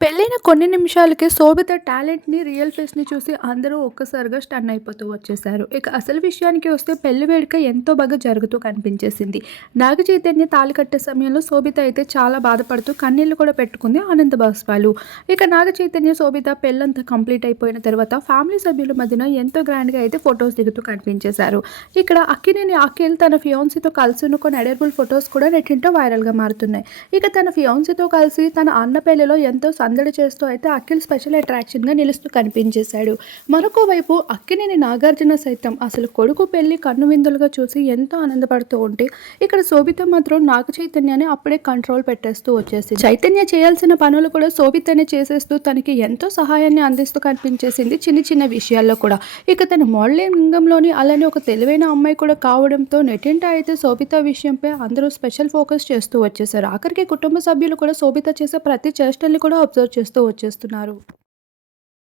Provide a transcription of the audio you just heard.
పెళ్ళైన కొన్ని నిమిషాలకే శోభిత టాలెంట్‌ని, రియల్ ఫేస్‌ని చూసి అందరూ ఒక్కసారిగా స్టన్ అయిపోతూ వచ్చేసారు. ఇక అసలు విషయానికి వస్తే పెళ్లి వేడుక ఎంతో బాగా జరుగుతూ కనిపించేసింది. నాగ చైతన్య తాళి కట్టే సమయంలో శోభిత అయితే చాలా బాధపడుతూ కన్నీళ్లు కూడా పెట్టుకుంది ఆనంద బాష్పాలు. ఇక నాగ చైతన్య, శోభిత పెళ్ళంతా కంప్లీట్ అయిపోయిన తర్వాత ఫ్యామిలీ సభ్యుల మధ్యన ఎంతో గ్రాండ్‌గా అయితే ఫోటోస్ దిగుతూ కనిపించేశారు. ఇక్కడ అక్కినేని అఖిల్ తన ఫియాన్సీతో కలిసి ఉన్న కొన్ని అడర్బుల్ ఫోటోస్ కూడా నెట్టింట వైరల్‌గా మారుతున్నాయి. ఇక తన ఫియాన్సీతో కలిసి తన అన్న పెళ్లిలో ఎంతో సందడి చేస్తూ అయితే అఖిల్ స్పెషల్ అట్రాక్షన్‌గా నిలుస్తూ కనిపించేశాడు. మరొక వైపు అక్కినేని నాగార్జున సైతం అసలు కొడుకు పెళ్లి కన్నువిందులుగా చూసి ఎంతో ఆనందపడుతూ ఉంటే, ఇక్కడ శోభిత మాత్రం నాగ చైతన్యాన్ని అప్పుడే కంట్రోల్ పెట్టేస్తూ వచ్చేసింది. చైతన్య చేయాల్సిన పనులు కూడా శోభితనే చేసేస్తూ తనకి ఎంతో సహాయాన్ని అందిస్తూ కనిపించేసింది చిన్న చిన్న విషయాల్లో కూడా. ఇక తన మోడలింగ్ రంగంలోని అలానే ఒక తెలివైన అమ్మాయి కూడా కావడంతో నెట్టింట అయితే శోభిత విషయంపై అందరూ స్పెషల్ ఫోకస్ చేస్తూ వచ్చేసారు. ఆఖరికి కుటుంబ సభ్యులు కూడా శోభిత చేసే ప్రతి చేష్టల్ని కూడా అబ్జర్వ్ చేస్తూ వచ్చేస్తున్నారు.